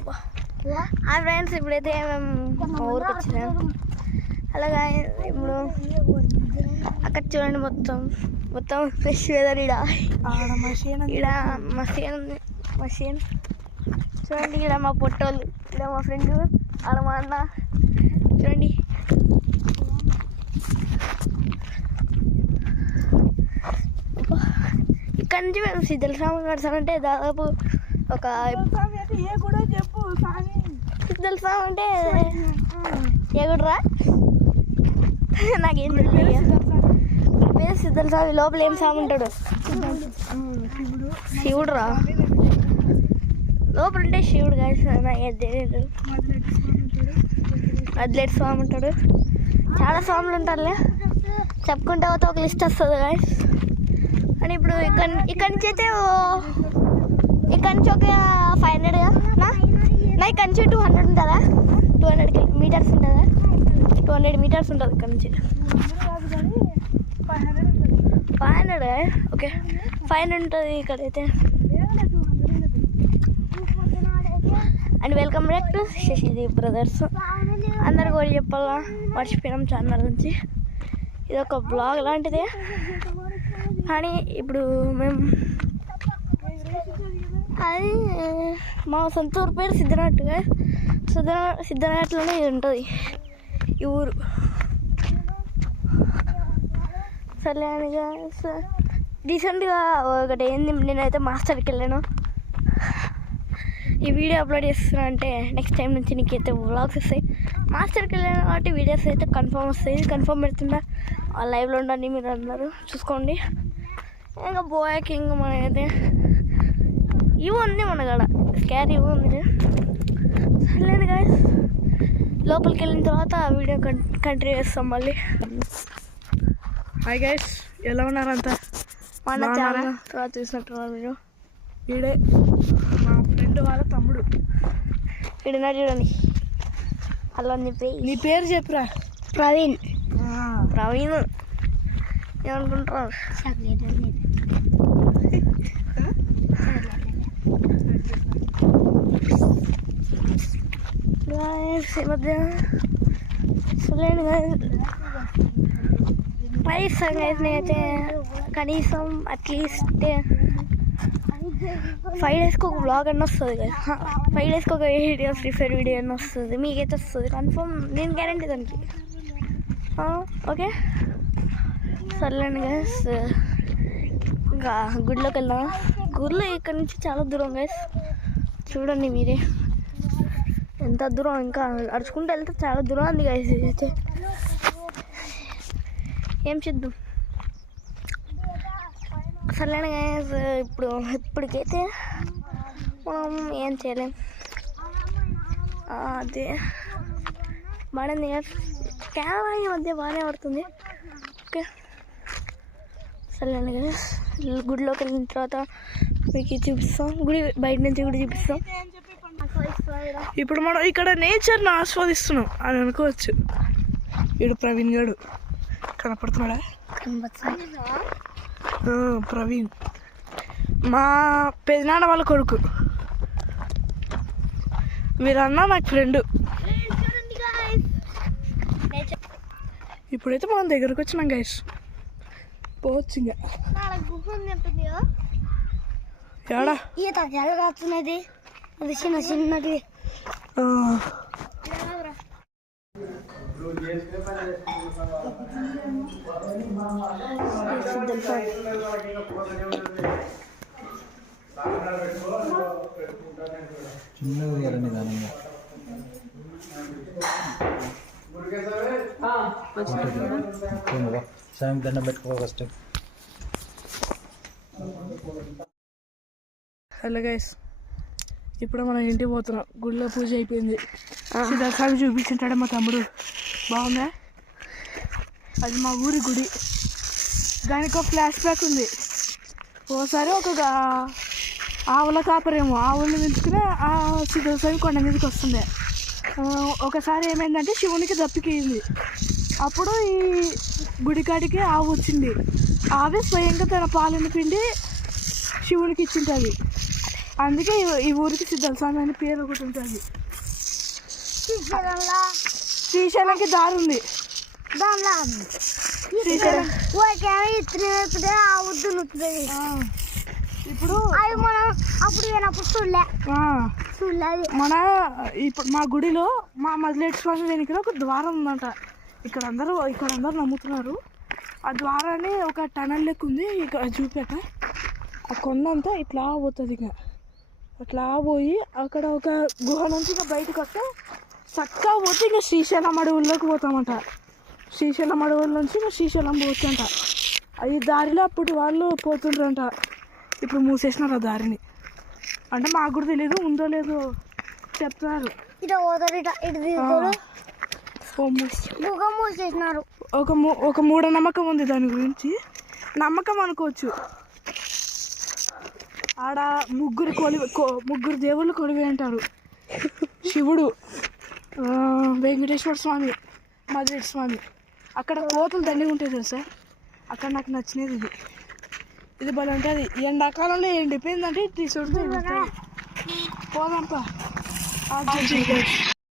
Hi friends, ఇప్పుడైతే మేము ఊరికి వచ్చినాం. అలాగా ఇప్పుడు అక్కడ చూడండి, మొత్తం ఫ్రెష్ వెదర్. ఇక్కడ మషీన్ చూడండి. ఇక్కడ మా పొట్టోళ్ళు, ఇక్కడ మా ఫ్రెండ్, ఆడ మా అన్న చూడండి. ఇక్కడ నుంచి మేము సిద్ధల స్వామి నడుస్తామంటే దాదాపు ఒక సిద్ధల స్వామి అంటే ఏ గుడిరా నాకేం తెలియదు. పేరు సిద్ధల స్వామి. లోపల ఏం స్వామి ఉంటాడు? శివుడు రా. లోపల ఉంటే శివుడు కాదు, నాకేం తెలియదు. అద్లెట్ స్వామి ఉంటాడు. చాలా స్వాములు ఉంటారులే, చెప్పుకుంటే పోతే ఒక లిస్ట్ వస్తుంది గాయస్. అని ఇప్పుడు ఇక్కడ నుంచి అయితే ఇక్కడ నుంచి ఒక 500 నా ఇక్కడ నుంచి 200 ఉంటుందా? 200 మీటర్స్ ఉంటుందా? 200 మీటర్స్ ఉంటుంది ఇక్కడ నుంచి. 500 ఓకే, 500 ఉంటుంది ఇక్కడైతే. And welcome back to Shashideep brothers. అందరు కూడా చెప్పాలా మర్చిపోయినాం ఛానల్ నుంచి. ఇది ఒక బ్లాగ్ లాంటిదే. కానీ ఇప్పుడు మేము అది మా సొంత ఊరు పేరు సిద్ధనాటుగా. సిద్ధనాట్లోనే ఇది ఉంటుంది ఈ ఊరు. సర్లేనిగా రీసెంట్గా ఒకటి ఏంది, నేనైతే మాస్టర్కి వెళ్ళాను. ఈ వీడియో అప్లోడ్ చేస్తున్నా అంటే నెక్స్ట్ టైం నుంచి నీకైతే వ్లాగ్స్ వస్తాయి. మాస్టర్కి వెళ్ళాను కాబట్టి వీడియోస్ అయితే కన్ఫర్మ్ వస్తాయి. కన్ఫర్మ్ పెడుతున్నా, లైవ్లో ఉండండి మీరు అందరూ చూసుకోండి. ఇంకా బోయాకింగ్ మనకైతే ఇవి ఉంది, మన కాడ స్కార్ ఇవి ఉంది. సర్లేదు గాయస్, లోపలికి వెళ్ళిన తర్వాత వీడియో కంటిన్యూ చేస్తాం మళ్ళీ. హాయ్ గైస్, ఎలా ఉన్నారంతా? మన చాలా తర్వాత చూసినట్టున్నారు మీరు. వీడే మా ఫ్రెండ్ వాళ్ళ తమ్ముడు. వీడున్నారు చూడండి. అలా నీ పేరు చెప్పురా. ప్రవీణ్. ఏమనుకుంటారు? మధ్య ట్రై చేస్తాను అయితే కనీసం అట్లీస్ట్ 5 డేస్కి ఒక బ్లాగ్ అన్న వస్తుంది కదా. 5 డేస్కి ఒక వీడియో, ఫ్రీ ఫైర్ వీడియో అన్న వస్తుంది. మీకైతే వస్తుంది కన్ఫర్మ్, నేను గ్యారంటీ దానికి. ఓకే సర్లేండి గైస్, ఇంకా గుడిలోకి వెళ్దాం. గుడిలో ఇక్కడ నుంచి చాలా దూరం గైస్, చూడండి మీరే ఎంత దూరం. ఇంకా అడుచుకుంటూ వెళ్తే చాలా దూరం ఉంది గైస్. అయితే ఏం చేద్దాం? సర్లేండి గైస్, ఇప్పటికైతే మనం ఏం చేయలేం. అదే బాగుంది గైస్, కెమెరా ఈ మధ్య బాగానే పడుతుంది. ఓకే సర్లేండి గైస్, గుడిలోకి వెళ్ళిన తర్వాత మీకు చూపిస్తాం. గుడి బయట నుంచి కూడా చూపిస్తాం. ఇప్పుడు మనం ఇక్కడ నేచర్ని ఆస్వాదిస్తున్నాం అని అనుకోవచ్చు. వీడు ప్రవీణ్ గారు కనపడుతున్నాడా? ప్రవీణ్ మా పెదనాన్న వాళ్ళ కొడుకు. వీరన్నా నాకు ఫ్రెండ్. ఇప్పుడైతే మనం దగ్గరకు వచ్చినాం గైస్, పోవచ్చు. ఇంకా ఏడా రాస్తున్నది అది చిన్నది. దండం పెట్టుకో ఫస్ట్. హలో గైస్, ఇప్పుడు మనం ఇంటికి పోతున్నాం. గుడిలో పూజ అయిపోయింది. సిద్ధార్థ చూపించుంటాడే మా తమ్ముడు. బాగుందా? అది మా ఊరి గుడి. దానికి ఒక ఫ్లాష్ బ్యాక్ ఉంది. ఓసారి ఒక ఆవుల కాపరేమో ఆవుల్ని పెంచుకుని ఆ సిద్ధోత్సవం కొండ మీదకి వస్తుంది. ఒకసారి ఏమైందంటే శివునికి దప్పికింది. అప్పుడు ఈ గుడికాడికి ఆవు వచ్చింది. ఆవే స్వయంగా తన పాలను పిండి శివునికి ఇచ్చింటుంది. అందుకే ఈ ఊరికి సిద్ధాల స్వామి అని పేరు ఒకటి ఉంటుంది. శ్రీశైలంకి దారి ఉంది. ఇప్పుడు మన ఇప్పుడు మా గుడిలో మా మదిలేటి స్వామి వెనుక ఒక ద్వారం ఉందంట. ఇక్కడ అందరూ నమ్ముతున్నారు. ఆ ద్వారాన్ని ఒక టనల్ లెక్క ఉంది. ఇక చూపెట ఆ కొండ అంతా ఇట్లా పోతుంది. ఇక అట్లా పోయి అక్కడ ఒక గుహ నుంచి ఇక బయటకు వస్తే చక్కగా పోతే ఇక శ్రీశైలం అడవుల్లోకి పోతామంట. శ్రీశైలం అడవుల నుంచి ఇక శ్రీశైలం పోతుంట. ఈ దారిలో అప్పుడు వాళ్ళు పోతుండ్రంట. ఇప్పుడు మూసేసినారు ఆ దారిని. అంటే మాకు కూడా తెలియదు, ఉందో లేదో చెప్తున్నారు. ఒక మూఢనమ్మకం ఉంది దాని గురించి. నమ్మకం అనుకోవచ్చు. ఆడ ముగ్గురు దేవుళ్ళు కొలివి అంటారు. శివుడు, వెంకటేశ్వర స్వామి, మధురేటి స్వామి. అక్కడ కోతులు దండిగా ఉంటాయి తెలుసా. అక్కడ నాకు నచ్చినది ఇది భలే ఉంటుంది. ఎండాకాలంలో ఎండిపోయిందంటే తీసుకుంటే పోదాంపా.